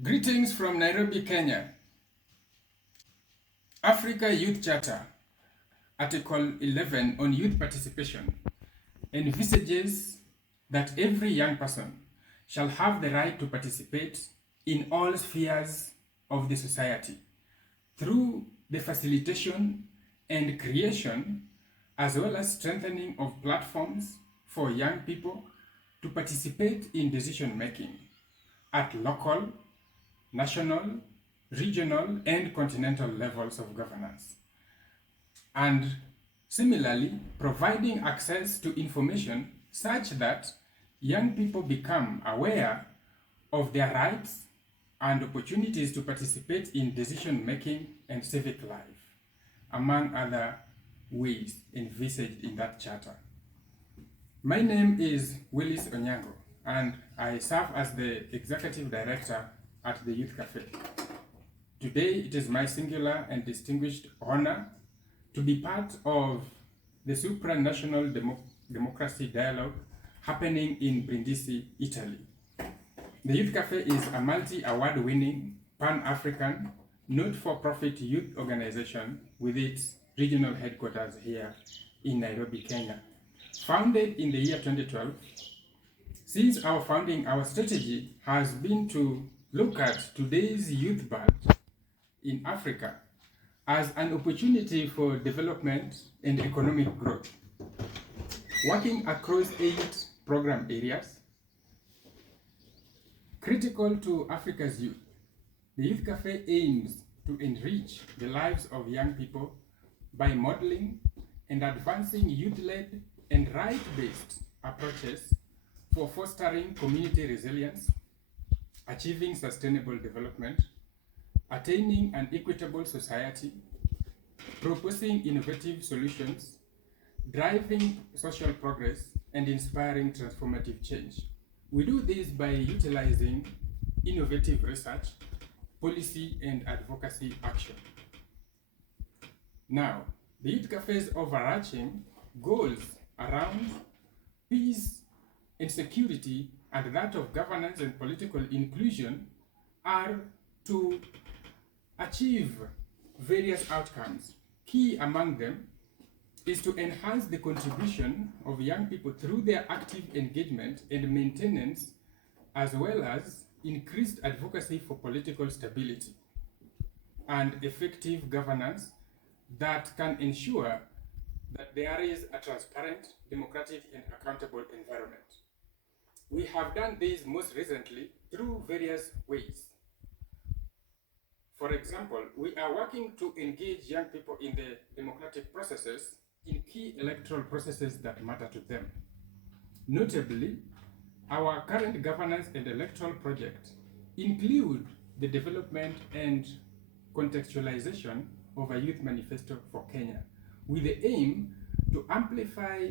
Greetings from Nairobi, Kenya. Africa Youth Charter, Article 11 on youth participation, envisages that every young person shall have the right to participate in all spheres of the society through the facilitation and creation, as well as strengthening of platforms for young people to participate in decision making at local, national, regional, and continental levels of governance. And similarly, providing access to information such that young people become aware of their rights and opportunities to participate in decision making and civic life, among other ways envisaged in that charter. My name is Willis Onyango, and I serve as the Executive Director at the Youth Cafe. Today, it is my singular and distinguished honor to be part of the Supranational Democracy Dialogue happening in Brindisi, Italy. The Youth Cafe is a multi-award-winning, pan-African, not-for-profit youth organization with its regional headquarters here in Nairobi, Kenya. Founded in the year 2012, since our founding, our strategy has been to look at today's youth birth in Africa as an opportunity for development and economic growth. Working across 8 program areas critical to Africa's youth, the Youth Cafe aims to enrich the lives of young people by modeling and advancing youth-led and right-based approaches for fostering community resilience, achieving sustainable development, attaining an equitable society, proposing innovative solutions, driving social progress, and inspiring transformative change. We do this by utilizing innovative research, policy, and advocacy action. Now, the Youth Cafe's overarching goals around peace and security and that of governance and political inclusion are to achieve various outcomes. Key among them is to enhance the contribution of young people through their active engagement and maintenance, as well as increased advocacy for political stability and effective governance that can ensure that there is a transparent, democratic, and accountable environment. We have done this most recently through various ways. For example, we are working to engage young people in the democratic processes in key electoral processes that matter to them. Notably, our current governance and electoral project include the development and contextualization of a youth manifesto for Kenya, with the aim to amplify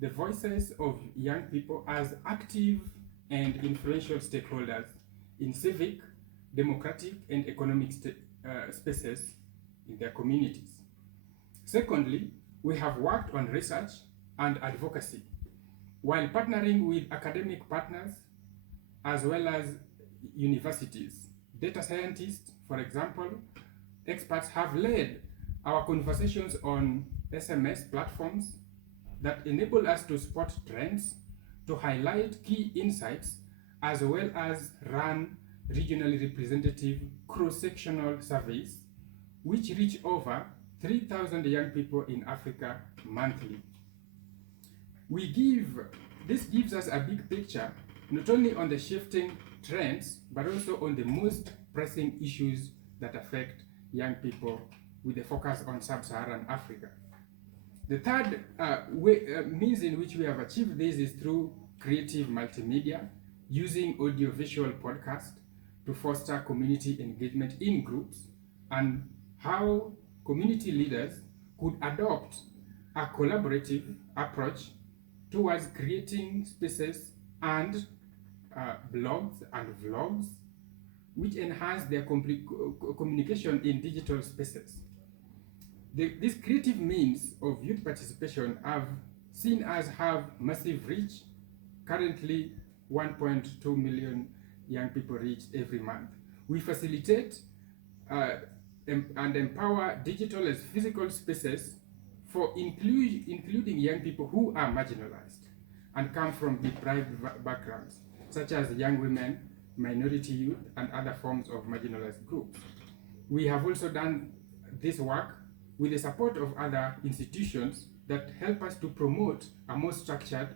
the voices of young people as active and influential stakeholders in civic, democratic, and economic spaces in their communities. Secondly, we have worked on research and advocacy while partnering with academic partners as well as universities. Data scientists, for example, experts have led our conversations on SMS platforms that enable us to spot trends, to highlight key insights, as well as run regionally representative cross-sectional surveys, which reach over 3,000 young people in Africa monthly. This gives us a big picture, not only on the shifting trends, but also on the most pressing issues that affect young people, with a focus on sub-Saharan Africa. The third means in which we have achieved this is through creative multimedia, using audiovisual podcast to foster community engagement in groups, and how community leaders could adopt a collaborative approach towards creating spaces and blogs and vlogs which enhance their communication in digital spaces. These creative means of youth participation have seen us have massive reach. Currently, 1.2 million young people reached every month, We facilitate and empower digital as physical spaces for including young people who are marginalized and come from deprived backgrounds, such as young women, minority youth, and other forms of marginalized groups. We have also done this work with the support of other institutions that help us to promote a more structured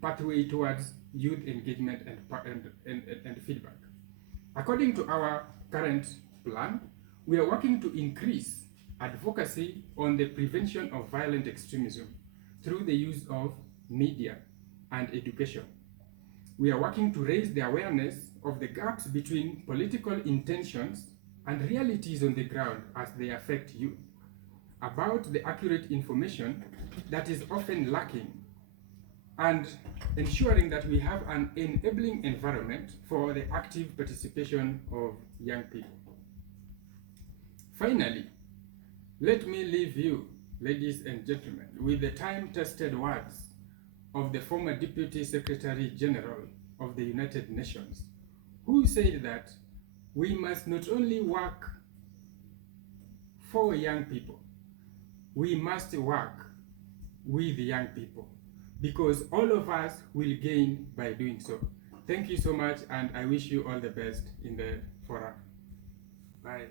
pathway towards youth engagement and feedback. According to our current plan, we are working to increase advocacy on the prevention of violent extremism through the use of media and education. We are working to raise the awareness of the gaps between political intentions and realities on the ground as they affect youth, about the accurate information that is often lacking, and ensuring that we have an enabling environment for the active participation of young people. Finally, let me leave you, ladies and gentlemen, with the time-tested words of the former Deputy Secretary General of the United Nations, who said that we must not only work for young people, we must work with young people, because all of us will gain by doing so. Thank you so much, and I wish you all the best in the forum. Bye.